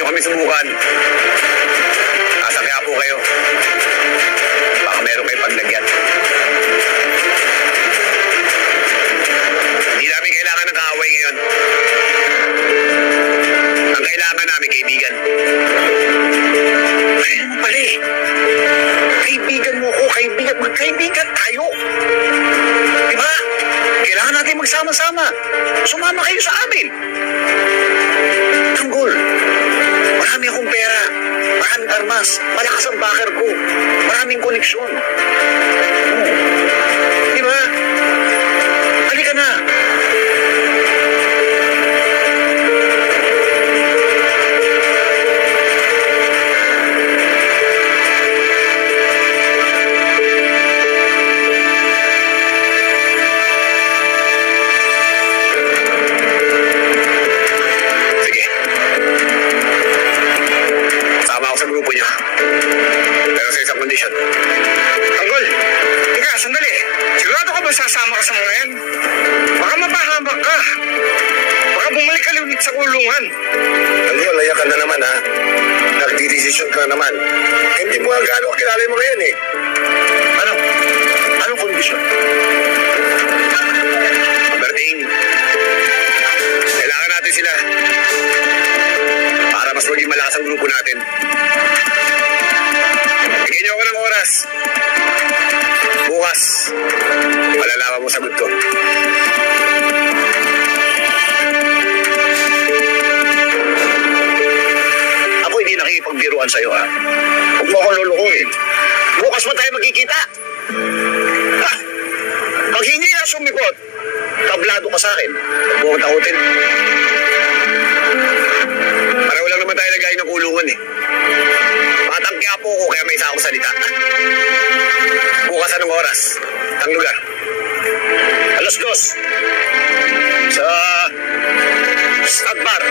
niyo kami subukan. Nasa kaya po kayo. Baka meron kayong paglagyan. Hindi namin kailangan ng kaaway ngayon. Ang kailangan namin, kaibigan. Ayun mo pala eh. Kaibigan mo ko, kaibigan. Magkaibigan tayo. Diba? Kailangan natin magsama-sama. Sumama kayo sa amin. Tanggol. Marami akong pera. Maraming armas. Malakas ang backer ko. Maraming koneksyon. Diba? Halika na. Sasama ka sa mga yan. Baka mapahamak ka. Baka bumalik ka ulit sa kulungan. Tanggol, layak ka na naman ha. Nagdidesisyon ka na naman. Hindi mo nga gaano kakilala yung mga yan eh. Anong kondisyon? Berting, kailangan natin sila para mas maging malakas ang grupo natin. Bigyan niyo ako ng oras. Bukas, malalaman mo sagot ko. Ako hindi nakikipagbiruan sa'yo, ha? Huwag mo akong lulukuhin. Bukas mo tayo magkikita. Ha? Pag hindi na sumipot, tablado ka sa akin. Huwag mo akong takutin. Pareho lang naman tayo nagay ng kulungan, eh. Matangkya po ko, kaya may isa akong salita. Bukas anong oras? Ang lugar? 2:00. Sa Stag Bar.